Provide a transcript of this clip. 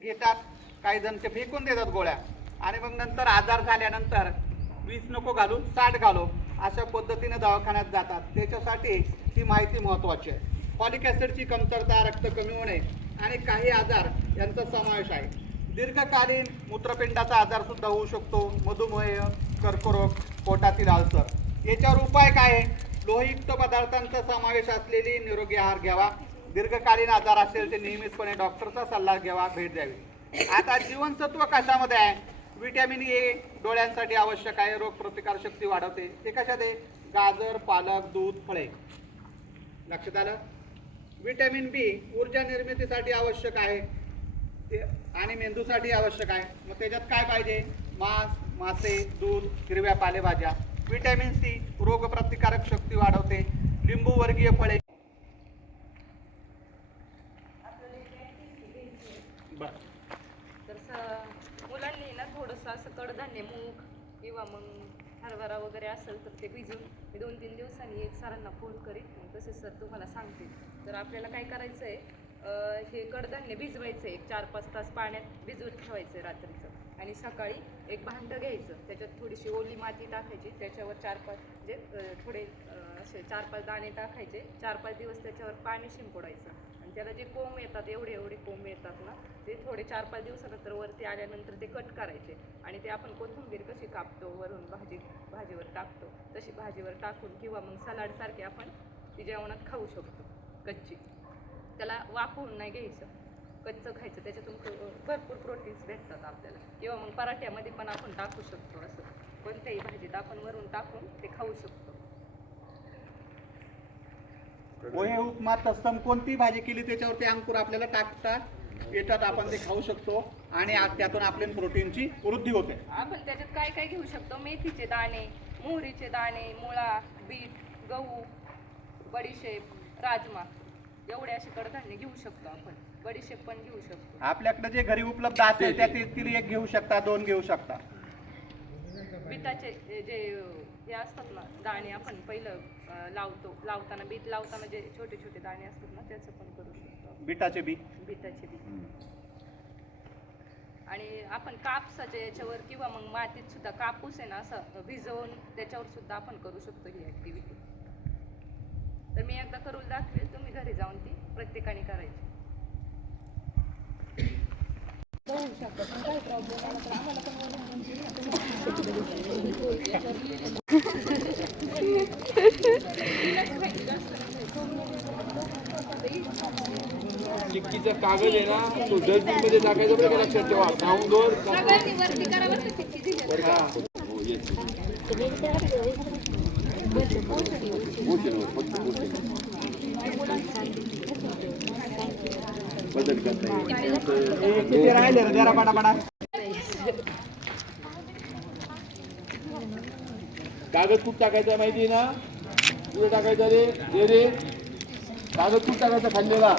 घेतात, काही जण ते फेकून देतात गोळ्या आणि मग नंतर आजार झाल्यानंतर 20 नको घालू 60 घालो अशा पद्धतीने दवाखान्यात जातात. त्याच्यासाठी ही माहिती महत्त्वाची आहे. फॉलिक ॲसिडची कमतरता, रक्त कमी होणे आणि काही आजार यांचा समावेश आहे. दीर्घकालीन मूत्रपिंडाचा आजार सुद्धा होऊ शकतो, मधुमेह, कर्करोग, पोटातील अल्सर. याच्यावर उपाय काय आहे? लोहयुक्त पदार्थांचा समावेश असलेली निरोगी आहार घ्यावा. दीर्घकालीन आजार असेल ते नियमितपणे डॉक्टरचा सल्ला घ्यावा, भेट द्यावी. आता जीवनसत्व कशामध्ये आहे? विटॅमिन ए डोळ्यांसाठी आवश्यक आहे, रोगप्रतिकारक शक्ती वाढवते. ते कशात आहे? गाजर, पालक, दूध, फळे. लक्षात आलं? विटॅमिन बी ऊर्जा निर्मितीसाठी आवश्यक आहे आणि मेंदूसाठी आवश्यक आहे. मग त्याच्यात काय पाहिजे? मांस, मासे, दूध, हिरव्या पालेभाज्या. विटॅमिन सी रोगप्रतिकारक शक्ती वाढवते. लिंबू वर्गीय फळे. मुलांनी ना थोडंसं असं कडधान्य, मूग किंवा मग हरभरा वगैरे असेल तर ते भिजून मी 2-3 दिवसांनी एक सरांना फोन करीन, तसेच सर तुम्हाला सांगते. तर आपल्याला काय करायचं आहे, हे कडधान्य भिजवायचं आहे, 4-5 तास पाण्यात भिजवत ठेवायचं आहे रात्रीचं. आणि सकाळी एक भांडं घ्यायचं, त्याच्यात थोडीशी ओली माती टाकायची, त्याच्यावर 4-5 म्हणजे थोडे असे 4-5 दाणे टाकायचे. 4-5 दिवस त्याच्यावर पाणी शिंपडायचं आणि त्याला जे कोंब येतात, एवढे कोंब येतात ना, ते थोडे 4-5 दिवसानंतर वरती आल्यानंतर ते कट करायचे आणि ते आपण कोथिंबीर कशी कापतो वरून भाजीवर टाकतो तशी भाजीवर टाकून किंवा मग सलाडसारखे आपण ती जेवणात खाऊ शकतो कच्ची. त्याला वाफवून नाही घ्यायचं, कच्चं खायचं. त्याच्यातून भरपूर प्रोटीन्स भेटतात आपल्याला. किंवा मग पराठ्यामध्ये पण आपण टाकू शकतो. असं कोणत्याही भाजीत आपण वरून टाकून ते खाऊ शकतो. पोहे, उपमा, तत्सम कोणती भाजी केली त्याच्यावरती अंकुर आपल्याला टाकता येतात, आपण ते खाऊ शकतो आणि त्यातून आपल्या प्रोटीनची वृद्धी होते. आपण त्याच्यात काय काय घेऊ शकतो? मेथीचे दाणे, मोहरीचे दाणे, मुळा, बीट, गहू, बडीशेप, राजमा, एवढे असे कडधान्य घेऊ शकतो आपण. बडीशेप पण घेऊ शकतो. आपल्याकडे जे घरी उपलब्ध असेल त्यातील एक घेऊ शकता, 2 घेऊ शकता. बीटाचे जे हे असतात ना दाणे, आपण पहिलं लावताना बीट लावताना जे छोटे छोटे दाणे असतात ना, त्याचं पण करू शकतो. बीटाचे बी. आणि आपण कापसाच्या याच्यावर किंवा मग मातीत सुद्धा कापूस आहे ना असं भिजवून त्याच्यावर सुद्धा आपण करू शकतो ही ऍक्टिव्हिटी. तर मी एकदा करून दाखवेल, तुम्ही घरी जाऊन ती प्रत्येकाने करायची. चिक्कीचा कागद आहे ना, तो डस्टबिनमध्ये टाकायचा बरं का, लक्षात ठेवा. ग्राउंडवर बदल किती राहिले रे जरा बडा कागद खूप टाकायचा माहिती आहे ना, कुठे टाकायचा रे? कागद खूप टाकायचा खाल्लेला.